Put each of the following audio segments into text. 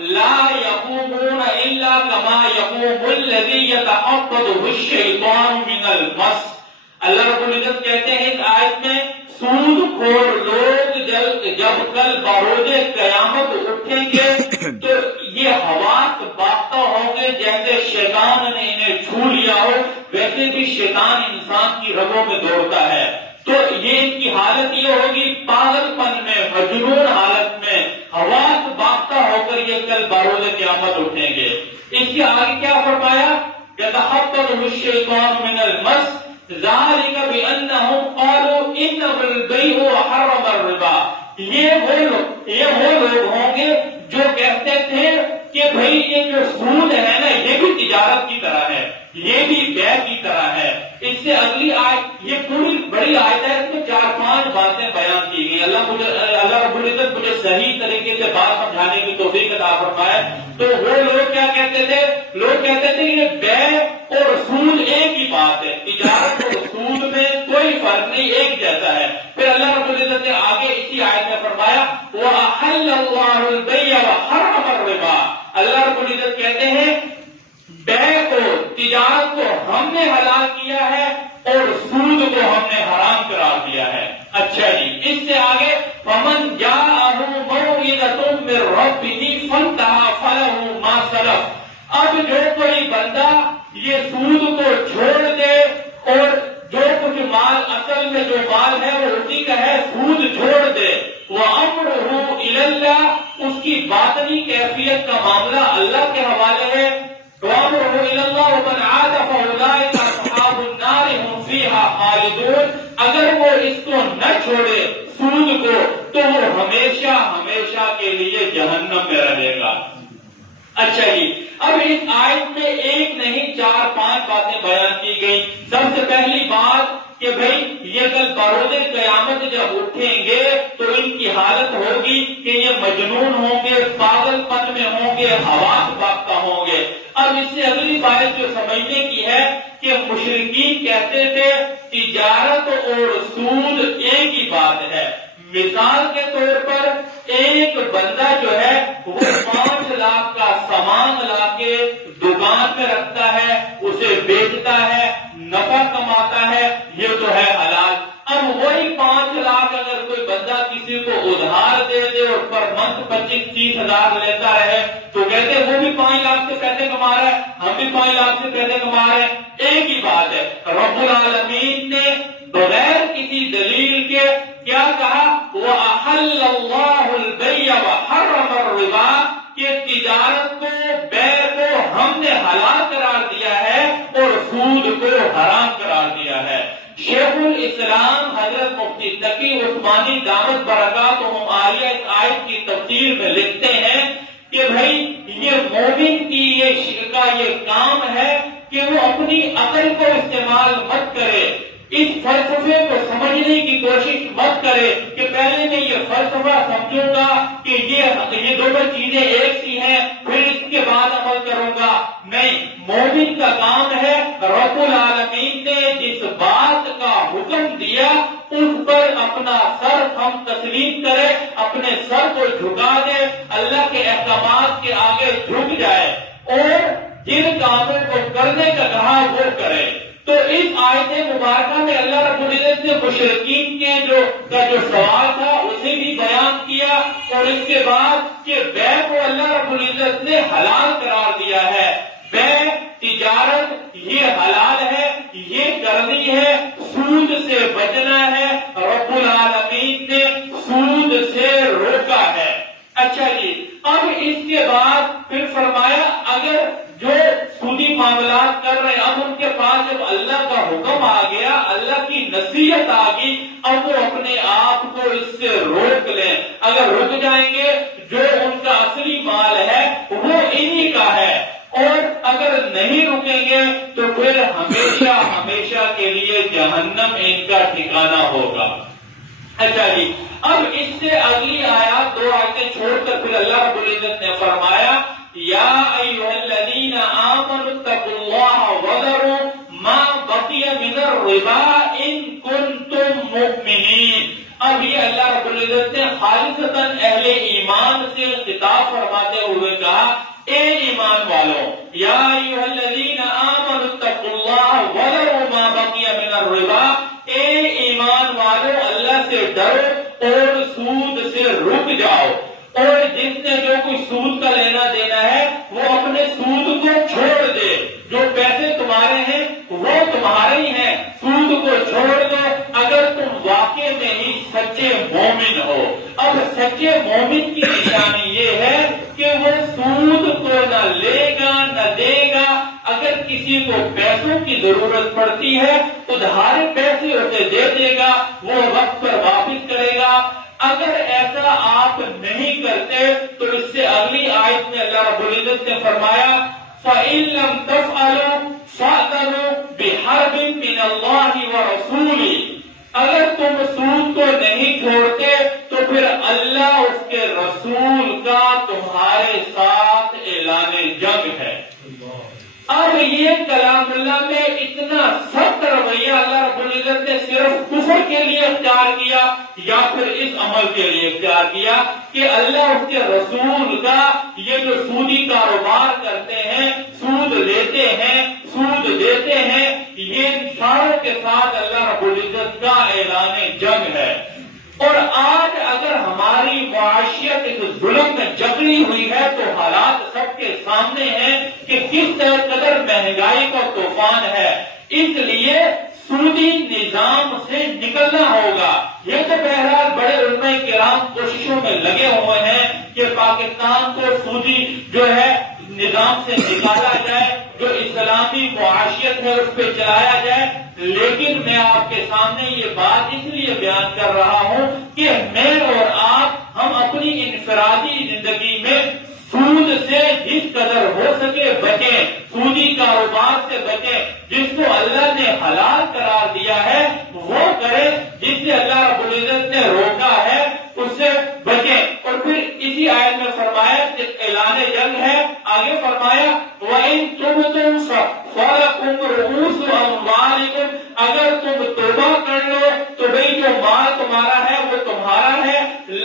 لا يقومون الا كما يقوم الذي يتخبطه الشيطان من المس. اللہ رب العزت کہتے ہیں اس آیت میں سود خور لوگ جب کل بروز قیامت اٹھیں گے تو یہ حواس باختہ ہوں گے، جیسے شیطان نے انہیں چھو لیا ہو ویسے بھی شیطان انسان کی رگوں میں دوڑتا ہے. تو یہ ان کی حالت یہ ہوگی پاگل پن میں، مجنون حالت میں، حواس باختہ ہو کر یہ کل بروز قیامت اٹھیں گے. اس کے آگے کیا فرمایا؟ يتخبطه الشيطان من المس ذلك بأنهم قالوا إنما البيع وحرم الربا. یہ وہ لوگ ہوں گے جو کہتے تھے کہ بھئی یہ جو سود ہے نا یہ بھی تجارت کی طرح ہے، یہ بھی بیع کی طرح ہے. اس سے اگلی آیت، یہ پوری بڑی آیت ہے، اس میں 4-5 باتیں بیان کی گئی. اللہ رب العزت مجھے صحیح طریقے سے بات سمجھانے کی توفیق عطا فرمائے. تو وہ لوگ کیا کہتے تھے؟ لوگ کہتے تھے کہ بیع اور سود ایک ہی بات ہے، تجارت اور سود میں کوئی فرق نہیں، ایک جیسا ہے. پھر اللہ رب العزت نے آگے اسی آیت میں فرمایا وَأَحَلَّ اللَّهُ الْبَيْعَ وَحَرَّمَ الرِّبَا. اللہ رب العزت کہتے ہیں بیع کو، تجارت کو ہم نے حلال کیا ہے اور سود کو ہم نے حرام قرار دیا ہے. اچھا جی، اس سے آگے فَمَنْ جَاءَهُ مَوْعِظَةٌ مِّن رَّبِّهِ فَانتَهَىٰ فَلَهُ مَا سَلَفَ. اب جو کوئی بندہ یہ سود کو چھوڑ دے اور جو کچھ مال اصل میں جو مال ہے وہ اسی کا ہے، سود چھوڑ دے، وَأَمْرُهُ إِلَى اللَّهِ، اس کی باطنی کیفیت کا معاملہ اللہ کے حوالے ہے. وَأَمْرُهُ إِلَى اللَّهِ وَمَنْ عَادَ فَأُولَٰئِكَ أَصْحَابُ النَّارِ هُمْ فِيهَا خَالِدُونَ. اگر وہ اس کو نہ چھوڑے سود کو تو وہ ہمیشہ ہمیشہ کے لیے جہنم میں رہے گا. اچھا جی، اب اس آیت میں ایک نہیں 4-5 باتیں بیان کی گئی. سب سے پہلی بات کہ بھئی یہ کل بروز قیامت جب اٹھیں گے تو ان کی حالت ہوگی کہ یہ مجنون ہوں گے، پاگل پن میں ہوں گے، حواس باختہ ہوں گے. اب اس سے اگلی بات جو سمجھنے کی ہے کہ مشرکین کہتے تھے تجارت اور سود ایک ہی بات ہے. مثال کے طور پر ایک بندہ جو ہے وہ 5 لاکھ کا سامان لا کے دکان میں رکھتا ہے، اسے بیچتا ہے، نفع کماتا ہے، یہ تو ہے حلال. اب وہی 5 لاکھ اگر کوئی بندہ کسی کو ادھار دے دے اور پر منتھ 25-30 ہزار لیتا رہے تو کہتے ہیں وہ بھی 5 لاکھ سے پیسے کما رہا ہے، ہم بھی 5 لاکھ سے پیسے کما رہے ہیں. ایک ہی بات ہے. رب العالمین نے بغیر کسی دلیل کے کیا کہا؟ وَأَحَلَّ اللَّهُ الْبَيْعَ وَحَرَّمَ الرِّبَا، کہ تجارت کو، بیع کو ہم نے حلال قرار دیا ہے اور سود کو حرام قرار دیا ہے. شیخ الاسلام حضرت مفتی تقی عثمانی دامت برکاتہم عالیہ اس آیت کی تفسیر میں لکھتے ہیں کہ بھائی یہ مومن کی یہ کام ہے کہ وہ اپنی عقل کو استعمال مت کرے، اس فلسفے کو سمجھنے کی کوشش مت کرے کہ پہلے میں یہ فلسفہ سمجھوں گا کہ یہ دونوں چیزیں ایک سی ہیں پھر اس کے بعد عمل کروں گا. نہیں، مومن کا کام ہے رب العالمین نے جس بات کا حکم دیا اس پر اپنا سر ہم تسلیم کرے، اپنے سر کو جھکا دے، اللہ کے احکامات کے آگے جھک جائے اور جن کاموں کو کرنے کا کہا وہ کرے. تو اس آیت مبارکہ میں اللہ رب العزت نے مشرکین کے جو سوال تھا اسے بھی بیان کیا اور اس کے بعد کہ بیع کو اللہ رب العزت نے حلال قرار دیا ہے. بیع، تجارت یہ حلال ہے، یہ کرنی ہے، سود سے بچنا ہے. رب العالمین نے سود سے روکا ہے. اچھا جی، اب اس کے بعد پھر فرمایا اگر جو سودی معاملات کر رہے اب ان کے پاس جب اللہ کا حکم آ گیا، اللہ کی نصیحت آ گئی، اب وہ اپنے آپ کو اس سے روک لیں. اگر رک جائیں گے جو ان کا اصلی مال ہے وہ انہی کا ہے، اور اگر نہیں رکیں گے تو پھر ہمیشہ ہمیشہ کے لیے جہنم ان کا ٹھکانہ ہوگا. اچھا جی، اب اس سے اگلی آیات 2 آیتیں چھوڑ کر پھر اللہ رب العزت نے فرمایا یا ایھا الذین آمنوا اتقوا اللہ وذروا ما بقی من الربا ان کنتم مؤمنین. اب یہ اللہ رب العزت نے خالصتاً اہل ایمان سے خطاب فرماتے ہوئے کہا اے ایمان والوں یا ایھا الذین آمنوا اتقوا اللہ وذروا ما بقی من الربا، اے ایمان والوں اللہ سے ڈرو اور سود سے رک جاؤ، اور جس نے جو کچھ سود کا لینا دینا ہے وہ اپنے سود کو چھوڑ دے، جو پیسے تمہارے ہیں وہ تمہارے ہی ہیں، سود کو چھوڑ دو اگر تم واقع میں ہی سچے مومن ہو۔ اب سچے مومن کی نشانی یہ ہے کہ وہ سود کو نہ لے گا نہ دے گا، اگر کسی کو پیسوں کی ضرورت پڑتی ہے ادھارے پیسے اسے دے دے گا، وہ وقت پر واپس کرے گا۔ اگر ایسا آپ نہیں کرتے تو اس سے اگلی آیت میں اللہ رب العزت نے فرمایا فَإِن لَّمْ تَفْعَلُوا فَأْذَنُوا بِحَرْبٍ مِّنَ اللَّهِ وَرَسُولِهِ، اگر تم سود کو نہیں چھوڑتے تو پھر اللہ اس کے رسول کا تمہارے ساتھ اعلان جنگ ہے۔ اب یہ کلام اللہ میں اتنا سخت رویہ اللہ رب العزت نے صرف کفر کے لیے اختیار کیا یا پھر اس عمل کے لیے اختیار کیا کہ اللہ اس کے رسول کا یہ جو سودی کاروبار کرتے ہیں، سود لیتے ہیں، سود دیتے ہیں، یہ ساروں کے ساتھ اللہ رب العزت کا اعلان جنگ ہے۔ اور آج اگر ہماری معاشیت اس ظلم میں جکڑی ہوئی ہے تو حالات سب کے سامنے ہیں کہ کس قدر مہنگائی کا طوفان ہے، اس لیے سودی نظام سے نکلنا ہوگا۔ یہ تو بہرحال بڑے علماء کرام کوششوں میں لگے ہوئے ہیں کہ پاکستان کو سودی جو ہے نظام سے نکالا جائے، جو اسلامی معاشیت ہے اس پہ چلایا جائے، لیکن میں آپ کے سامنے یہ بات اس لیے بیان کر رہا ہوں کہ میں اور آپ ہم اپنی انفرادی زندگی میں سود سے جس قدر ہو سکے بچیں، سودی کاروبار سے بچیں، جس کو اللہ نے حلال قرار دیا ہے وہ کریں، جس سے اللہ رب العزت نے روکا ہے اس سے بچیں۔ اور پھر اسی آیت میں فرمایا کہ اعلان جنگ ہے، آگے فرمایا وَإِن تُبْتُمْ فَلَكُمْ رُءُوسُ أَمْوَالِكُمْ، اگر تم توبہ کر لو تو بھئی جو مال تمہارا ہے وہ تمہارا ہے،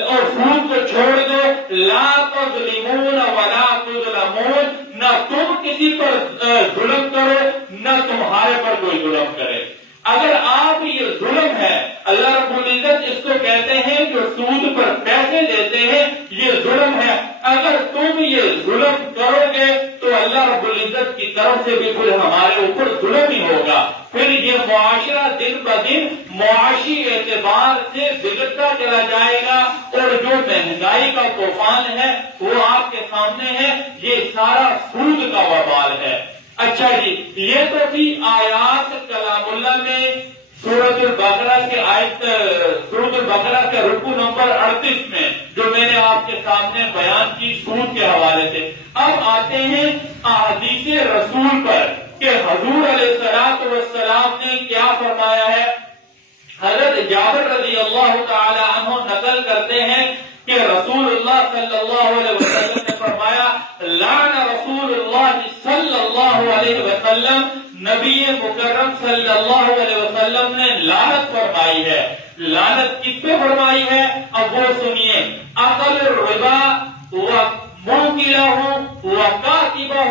اور سود کو چھوڑ دو، لا تظلمون ولا تظلمون، نہ تم کسی پر ظلم کرو نہ تمہارے پر کوئی ظلم کرے۔ اگر آپ یہ ظلم ہے، اللہ رب العزت اس کو کہتے ہیں جو سود پر پیسے دیتے ہیں یہ ظلم ہے، اگر تم یہ ظلم کرو گے تو اللہ رب العزت کی طرف سے بھی پھر ہمارے اوپر ظلم ہی ہوگا، پھر یہ معاشرہ دن بدن معاشی اعتبار سے بگڑتا چلا جائے گا، اور جو مہنگائی کا طوفان ہے وہ آپ کے سامنے ہے، یہ سارا سود کا وبال ہے۔ اچھا جی، یہ تو تھی آیات کلام اللہ میں سورۃ البقرہ کے سورۃ البقرہ کے رکوع نمبر 38 میں جو میں نے آپ کے سامنے بیان کی سود کے حوالے سے۔ اب آتے ہیں احادیث رسول پر کہ حضور علیہ الصلوۃ والسلام نے کیا فرمایا ہے۔ حضرت جابر رضی اللہ تعالی عنہ نقل کرتے ہیں کہ رسول اللہ صلی اللہ علیہ وسلم نے فرمایا لعن رسول اللہ صلی اللہ علیہ وسلم، نبی مکرم صلی اللہ علیہ وسلم نے لعنت فرمائی ہے۔ لعنت کس پہ فرمائی ہے؟ اب وہ سنیے، اکل الربا وموکلہ وکاتبہ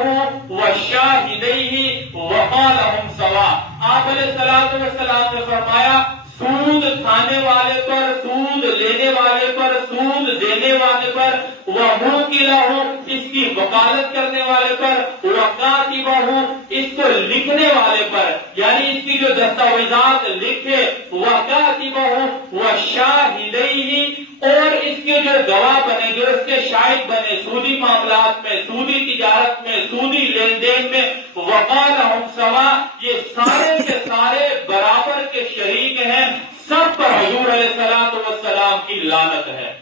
وشاہدیہ وقال ہم سوا۔ آپ علیہ الصلوۃ والسلام نے فرمایا سود کھانے والے پر، سود لینے والے پر، سود دینے والے پر، وموکلہ اس کی وکالت کرنے والے پر، وکاتبہ اس کو لکھنے والے پر، یعنی اس کی جو دستاویزات لکھے، وکاتبہ وشاہدیہ اور اس کے جو گواہ بنے، جو اس کے شاہد بنے سودی معاملات میں، سودی تجارت میں، سودی لین دین میں، وقال ہم سوا، یہ سارے کے سارے برابر کے شریک ہیں، سب پر حضور علیہ الصلوۃ والسلام کی لعنت ہے۔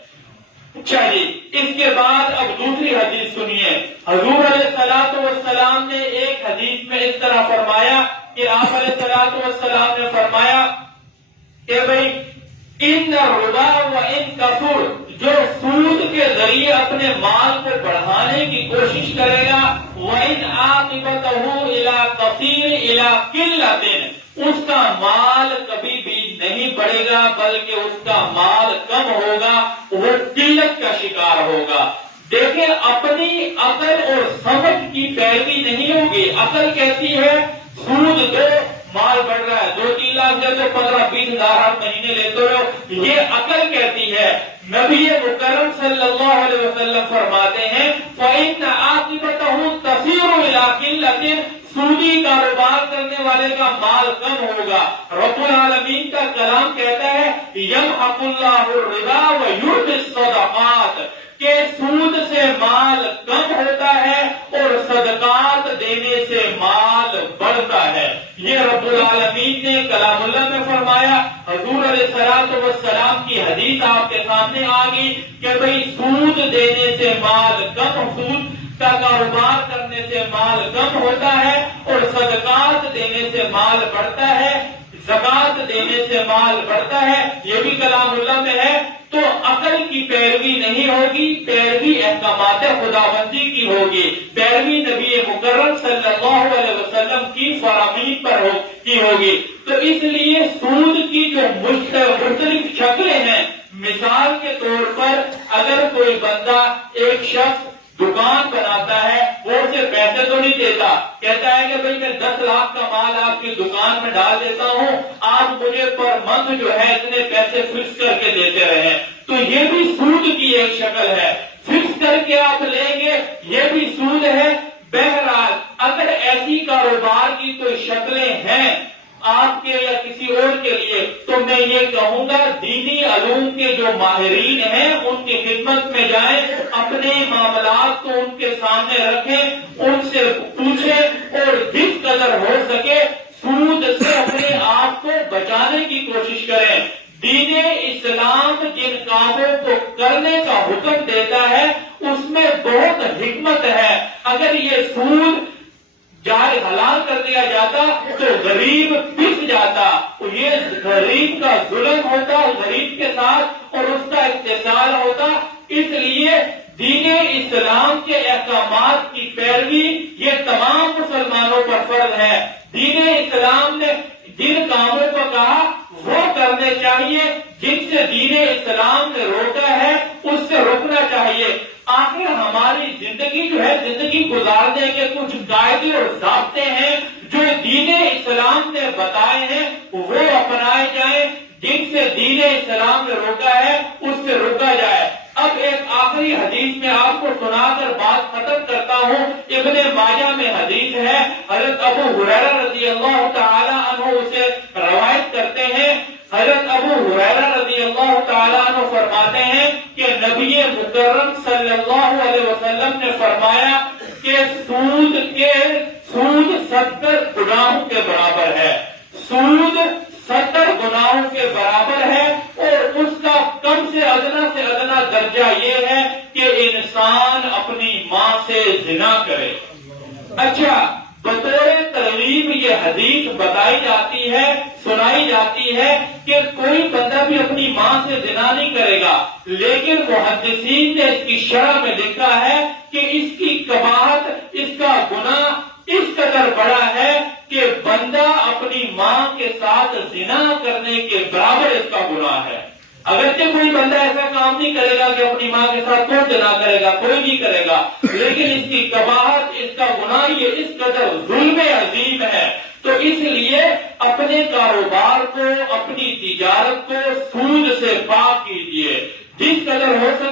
اچھا جی، اس کے بعد اب دوسری حدیث سنیے۔ حضور علیہ الصلوۃ والسلام نے ایک حدیث میں اس طرح فرمایا کہ آپ علیہ الصلوۃ والسلام نے فرمایا کہ بھئی ان الربا وان کثر، جو سود کے ذریعے اپنے مال کو بڑھانے کی کوشش کرے گا، وان عاقبتہ الی کثیر الی قلۃ، اس کا مال کبھی بھی نہیں بڑھے گا بلکہ اس کا مال کم ہوگا، وہ قلت کا شکار ہوگا۔ دیکھیں اپنی عقل اور سمجھ کی پیروی نہیں ہوگی. عقل کہتی ہے سود دو مال بڑھ رہا ہے, 2-3 لاکھ دے تو 15-20 ہزار ہر مہینے لیتے ہو, یہ عقل کہتی ہے. نبی مکرم صلی اللہ علیہ وسلم فرماتے ہیں فَإِنَّ عَاقِبَتَهُ تَصِيرُ إِلَىٰ قِلَّةٍ, سودی کاروبار کرنے والے کا مال کم ہوگا. رب العالمین کا کلام کہتا ہے يَمْحَقُ اللَّهُ الرِّبَا وَيُرْبِي الصَّدَقَاتِ, کہ سود سے مال کم ہوتا ہے اور صدقات دینے سے مال بڑھتا ہے. یہ رب العالمین نے کلام اللہ میں فرمایا. حضور علیہ الصلوۃ والسلام کی حدیث آپ کے سامنے آ گئی کہ بھئی سود دینے سے مال کم, سود کا کاروبار کرنے سے مال کم ہوتا ہے اور صدقات دینے سے مال بڑھتا ہے, زکات دینے سے مال بڑھتا ہے. یہ بھی کلام اللہ میں ہے. تو عقل کی پیروی نہیں ہوگی, پیروی احکامات خداوندی کی ہوگی, پیروی نبی مکرم صلی اللہ علیہ وسلم کی فرامین پر کی ہوگی. تو اس لیے سود کی جو مختلف شکلیں ہیں, مثال کے طور پر اگر کوئی بندہ, ایک شخص دکان بناتا ہے, وہ اسے پیسے تو نہیں دیتا, کہتا ہے کہ بھئی میں 10 لاکھ کا مال آپ کی دکان میں ڈال دیتا ہوں, آپ مجھے پر منتھ جو ہے اتنے پیسے فکس کر کے دیتے رہیں. تو یہ بھی سود کی ایک شکل ہے, فکس کر کے آپ لیں گے, یہ بھی سود ہے. بہرحال اگر ایسی کاروبار کی کوئی شکلیں ہیں آپ کے یا کسی اور کے لیے, تو میں یہ کہوں گا دینی علوم کے جو ماہرین ہیں ان کی خدمت میں جائیں, اپنے معاملات کو ان کے سامنے رکھیں, ان سے پوچھیں اور جس قدر ہو سکے سود سے اپنے آپ کو بچانے کی کوشش کریں. دین اسلام جن کاموں کو کرنے کا حکم دیتا ہے اس میں بہت حکمت ہے. اگر یہ سود جائے حلال کر دیا جاتا تو غریب پس جاتا, یہ غریب کا ظلم ہوتا غریب کے ساتھ اور اس کا استحصال ہوتا. اس لیے دین اسلام کے احکامات کی پیروی یہ تمام مسلمانوں پر فرض ہے. دین اسلام نے جن کاموں کو کہا وہ کرنے چاہیے, جن سے دین اسلام نے روکا ہے اس سے روکنا چاہیے. آخر ہماری زندگی جو ہے, زندگی گزارنے کے کچھ قاعدے اور ضابطے ہیں جو دین اسلام نے بتائے ہیں, وہ اپنائے جائیں. جن سے دین اسلام نے روکا ہے اس سے روکا جائے. اب ایک آخری حدیث میں آپ کو سنا کر بات ختم کرتا ہوں. ابن ماجہ میں حدیث ہے, حضرت ابو ہریرہ رضی اللہ تعالی عنہ اسے روایت کرتے ہیں. حضرت ابو ہریرہ رضی اللہ تعالی عنہ فرماتے ہیں کہ نبی مکرم صلی اللہ علیہ وسلم نے فرمایا کہ سود 70 گناہوں کے برابر ہے. سود 70 گناہوں کے برابر ہے اور اس کا کم سے ادنا درجہ یہ ہے کہ انسان اپنی ماں سے زنا کرے. اچھا, بطور ترغیب یہ حدیث بتائی جاتی ہے, سنائی جاتی ہے کہ کوئی بندہ بھی اپنی ماں سے زنا نہیں کرے گا, لیکن محدثین نے اس کی شرح میں لکھا ہے کہ اس کی قباحت, اس کا گناہ اس قدر بڑا ہے کہ بندہ اپنی ماں کے ساتھ زنا کرنے کے برابر اس کا گناہ ہے. اگرچہ کوئی بندہ ایسا کام نہیں کرے گا کہ اپنی ماں کے ساتھ کون زنا کرے گا, کوئی نہیں کرے گا, لیکن اس کی قباحت, اس کا گناہ یہ اس قدر ظلم عظیم ہے. تو اس لیے اپنے کاروبار کو, اپنی تجارت کو سود سے پاک کیجیے, جس قدر ہو سکے